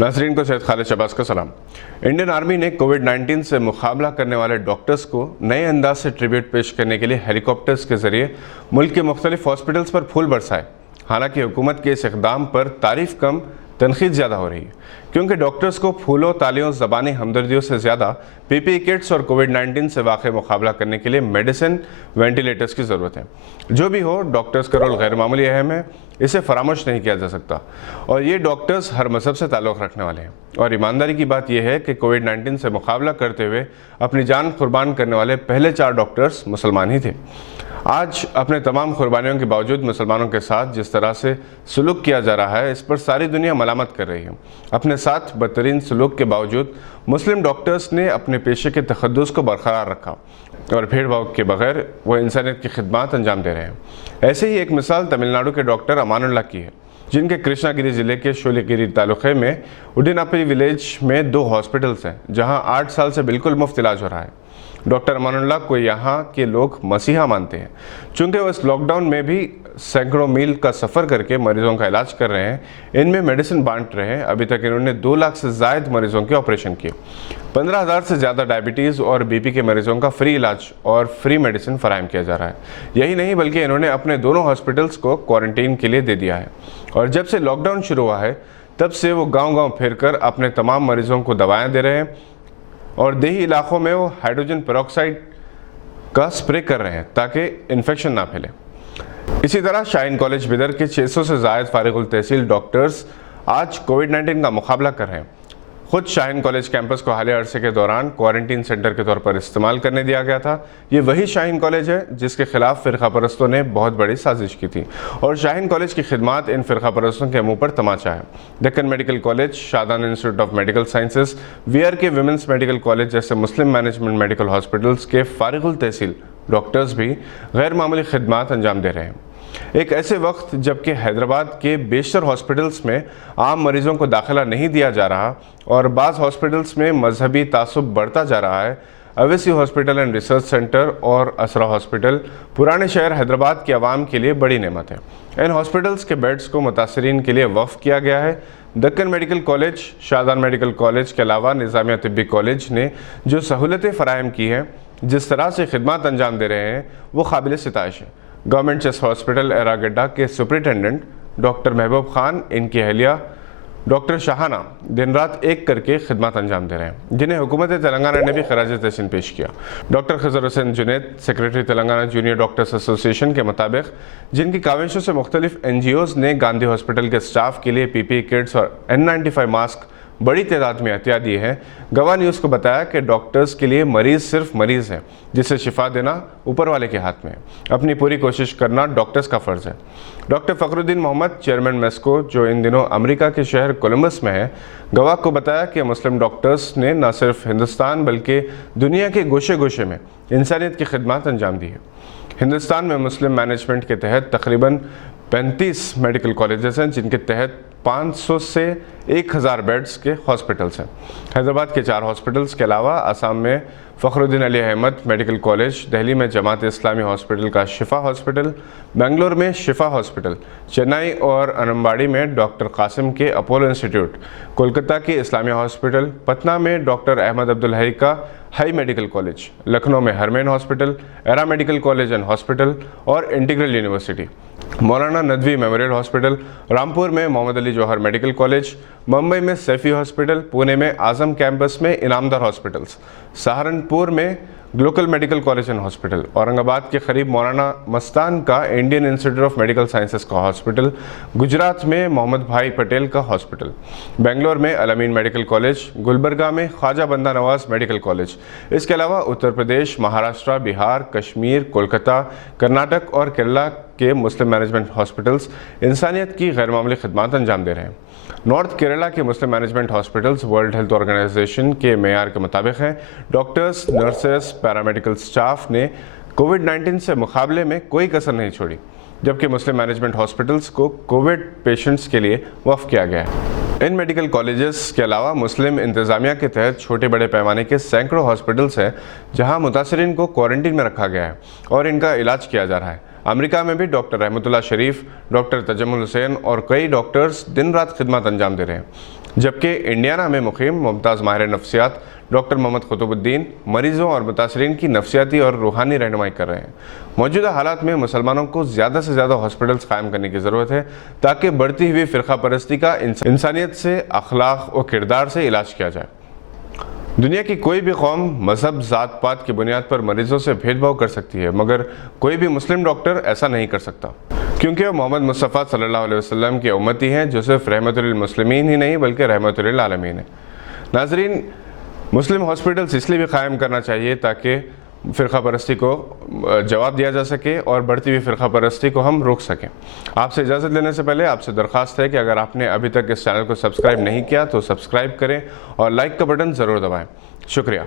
नाज़रीन को सैयद खालिद शहबाज का सलाम। इंडियन आर्मी ने कोविड-19 से मुकाबला करने वाले डॉक्टर्स को नए अंदाज से ट्रिब्यूट पेश करने के लिए हेलीकॉप्टर्स के जरिए मुल्क के मुख्तलिफ हॉस्पिटल्स पर फूल बरसाए। हालांकि हुकूमत के इस इक़दाम पर तारीफ कम, तनकीद ज़्यादा हो रही है, क्योंकि डॉक्टर्स को फूलों, तालियों, ज़बानी हमदर्दियों से ज़्यादा पीपीई किट्स और कोविड-19 से वाक़ई मुकाबला करने के लिए मेडिसिन, वेंटिलेटर्स की ज़रूरत है। जो भी हो, डॉक्टर्स का रोल गैर मामूली अहम है, इसे फरामोश नहीं किया जा सकता। और ये डॉक्टर्स हर मज़हब से ताल्लुक़ रखने वाले हैं। और ईमानदारी की बात यह है कि कोविड-19 से मुकाबला करते हुए अपनी जान कुर्बान करने वाले पहले 4 डॉक्टर्स मुसलमान ही थे। आज अपने तमाम कुर्बानियों के बावजूद मुसलमानों के साथ जिस तरह से सलूक किया जा रहा है, इस पर सारी दुनिया मलामत कर रही है। अपने साथ बदतरीन सलूक के बावजूद मुस्लिम डॉक्टर्स ने अपने पेशे के तखद्दुस को बरकरार रखा और भेदभाव के बगैर वो इंसानियत की खिदमत अंजाम दे रहे हैं। ऐसे ही एक मिसाल तमिलनाडु के डॉक्टर अमानुल्लाह की है, जिनके कृष्णागिरी ज़िले के शोलीगिरी तालुक़े में उडिनापी विलेज में 2 हॉस्पिटल्स हैं, जहां 8 साल से बिल्कुल मुफ्त इलाज हो रहा है। डॉक्टर अमानुल्लाह को यहाँ के लोग मसीहा मानते हैं। चूँकि वो इस लॉकडाउन में भी सैकड़ों मील का सफ़र करके मरीजों का इलाज कर रहे हैं, इनमें मेडिसिन बांट रहे हैं। अभी तक इन्होंने 2 लाख से ज़ायद मरीजों के ऑपरेशन किए, 15,000 से ज़्यादा डायबिटीज़ और बीपी के मरीजों का फ्री इलाज और फ्री मेडिसिन फराहम किया जा रहा है। यही नहीं, बल्कि इन्होंने अपने दोनों हॉस्पिटल्स को क्वारंटीन के लिए दे दिया है। और जब से लॉकडाउन शुरू हुआ है, तब से वो गाँव-गाँव फिरकर अपने तमाम मरीजों को दवाएँ दे रहे हैं और देही इलाकों में वो हाइड्रोजन पेरोक्साइड का स्प्रे कर रहे हैं ताकि इन्फेक्शन ना फैले। इसी तरह शाहीन कॉलेज बिदर के 600 से ज़ायद फारिगुल तहसील डॉक्टर्स आज कोविड-19 का मुकाबला कर रहे हैं। खुद शाहीन कॉलेज कैंपस को हालिया अरसे के दौरान क्वारंटीन सेंटर के तौर पर इस्तेमाल करने दिया गया था। ये वही शाहीन कॉलेज है जिसके खिलाफ फ़िरका परस्तों ने बहुत बड़ी साजिश की थी और शाहीन कॉलेज की खिदमत इन फ़िरका परस्तों के मुंह पर तमाचा है। Deccan medical college, Shadan institute of medical sciences, VRK women's medical college जैसे मुस्लिम मैनेजमेंट मेडिकल हॉस्पिटल्स के फारिगुल तहसील डॉक्टर्स भी गैर मामूली खिदमत अंजाम दे रहे हैं। एक ऐसे वक्त जबकि हैदराबाद के बेशतर हॉस्पिटल्स में आम मरीजों को दाखिला नहीं दिया जा रहा और बाज़ हॉस्पिटल्स में मजहबी तासुब बढ़ता जा रहा है, Owaisi hospital and research centre और असरा हॉस्पिटल पुराने शहर हैदराबाद के अवाम के लिए बड़ी नेमत है। इन हॉस्पिटल्स के बेड्स को मुतासरीन के लिए वक्फ किया गया है। Deccan medical college, Shadan medical college के अलावा निज़ामिया तिब्बी कॉलेज ने जो सहूलतें फ़राहम की हैं, जिस तरह से खिदमत अंजाम दे रहे हैं, वो काबिल सिताइश है। गवर्नमेंट चेस्ट हॉस्पिटल एरागड्डा के सुपरिटेंडेंट डॉक्टर महबूब खान, इनकी अहलिया डॉक्टर शाहाना दिन रात एक करके खिदमत अंजाम दे रहे हैं, जिन्हें हुकूमत तेलंगाना ने भी खराज तहसीन पेश किया। Doctor Khazar Hussain Junaid, secretary Telangana junior doctors association के मुताबिक जिनकी काविशों से मुख्तलिफ NGOs ने गांधी हॉस्पिटल के स्टाफ के लिए PPE किट्स और N95 मास्क बड़ी तादाद में अतिया दी है, गवाह न्यूज़ को बताया कि डॉक्टर्स के लिए मरीज़ सिर्फ मरीज़ है, जिसे शिफा देना ऊपर वाले के हाथ में है। अपनी पूरी कोशिश करना डॉक्टर्स का फ़र्ज़ है। डॉक्टर फ़खरुद्दीन मोहम्मद, चेयरमैन मेस्को, जो इन दिनों अमेरिका के शहर कोलंबस में है, गवाह को बताया कि मुस्लिम डॉक्टर्स ने न सिर्फ हिंदुस्तान बल्कि दुनिया के गोशे गोशे में इंसानियत की खिदमत अंजाम दी है। हिंदुस्तान में मुस्लिम मैनेजमेंट के तहत तकरीबन 35 मेडिकल कॉलेजेस हैं, जिनके तहत 500 से 1000 बेड्स के हॉस्पिटल्स हैं। हैदराबाद के 4 हॉस्पिटल्स के अलावा असम में फ़खरुद्दीन अली अहमद मेडिकल कॉलेज, दिल्ली में जमात इस्लामी हॉस्पिटल का शिफा हॉस्पिटल, बेंगलोर में शिफा हॉस्पिटल, चेन्नई और अनम्बाड़ी में डॉक्टर कासिम के अपोलो इंस्टीट्यूट, कोलकाता के इस्लामिया हॉस्पिटल, पटना में डॉक्टर अहमद अब्दुल हई का हाई मेडिकल कॉलेज, लखनऊ में हरमैन hospital, Era medical college and hospital और integral university, Maulana Nadvi memorial hospital, Rampur में मोहम्मद अली जौहर मेडिकल कॉलेज, मुंबई में सैफी हॉस्पिटल, पुणे में आज़म कैंपस में इनामदार हॉस्पिटल्स, सहारनपुर में Glocal medical college and hospital, Aurangabad के करीब मौलाना मस्तान का Indian institute of medical sciences का हॉस्पिटल, गुजरात में मोहम्मद भाई पटेल का हॉस्पिटल, बेंगलोर में अल-अमीन मेडिकल कॉलेज, गुलबर्गा में ख्वाजा बंदा नवाज मेडिकल कॉलेज। इसके अलावा उत्तर प्रदेश, महाराष्ट्र, बिहार, कश्मीर, कोलकाता, कर्नाटक और केरला के मुस्लिम मैनेजमेंट हॉस्पिटल्स इंसानियत की गैर मामूली खिदमत अंजाम दे रहे हैं। नॉर्थ केरला के मुस्लिम management hospitals world health organisation के मेयार के मुताबिक हैं। डॉक्टर्स, नर्सेस, पैरामेडिकल स्टाफ ने कोविड-19 से मुकाबले में कोई कसर नहीं छोड़ी, जबकि मुस्लिम मैनेजमेंट हॉस्पिटल्स को कोविड पेशेंट्स के लिए वक्फ किया गया है। इन मेडिकल कॉलेजेस के अलावा मुस्लिम इंतज़ामिया के तहत छोटे बड़े पैमाने के सैकड़ों हॉस्पिटल्स हैं, जहां मुतासरीन को क्वारंटीन में रखा गया है और इनका इलाज किया जा रहा है। अमेरिका में भी डॉक्टर रहमतुल्लाह शरीफ, डॉक्टर तजम्मुल हुसैन और कई डॉक्टर्स दिन रात खिदमत अंजाम दे रहे हैं। जबकि इंडियाना में मुकीम मुमताज़ माहिर नफ्सियात डॉक्टर मोहम्मद कुतुबुद्दीन मरीज़ों और मुतासरीन की नफ्सियाती और रूहानी रहनुमाई कर रहे हैं। मौजूदा हालात में मुसलमानों को ज़्यादा से ज़्यादा हॉस्पिटल्स कायम करने की ज़रूरत है ताकि बढ़ती हुई फ़िरका परस्ती का इंसानियत से, अखलाक और किरदार से इलाज किया जाए। दुनिया की कोई भी कौम मजहब, ज़ात पात की बुनियाद पर मरीज़ों से भेदभाव कर सकती है, मगर कोई भी मुस्लिम डॉक्टर ऐसा नहीं कर सकता, क्योंकि वो मोहम्मद मुस्तफ़ा सल्लल्लाहु अलैहि वसल्लम की उम्मती हैं, जो सिर्फ रहमतुल लिल मुस्लिमीन ही नहीं बल्कि रहमतुल लिल आलमीन है। नाज़रीन, मुस्लिम हॉस्पिटल्स इसलिए भी कायम करना चाहिए ताकि फ़िरका परस्ती को जवाब दिया जा सके और बढ़ती हुई फ़िरका परस्ती को हम रोक सकें। आपसे इजाज़त लेने से पहले आपसे दरख्वास्त है कि अगर आपने अभी तक इस चैनल को सब्सक्राइब नहीं किया तो सब्सक्राइब करें और लाइक का बटन ज़रूर दबाएं। शुक्रिया।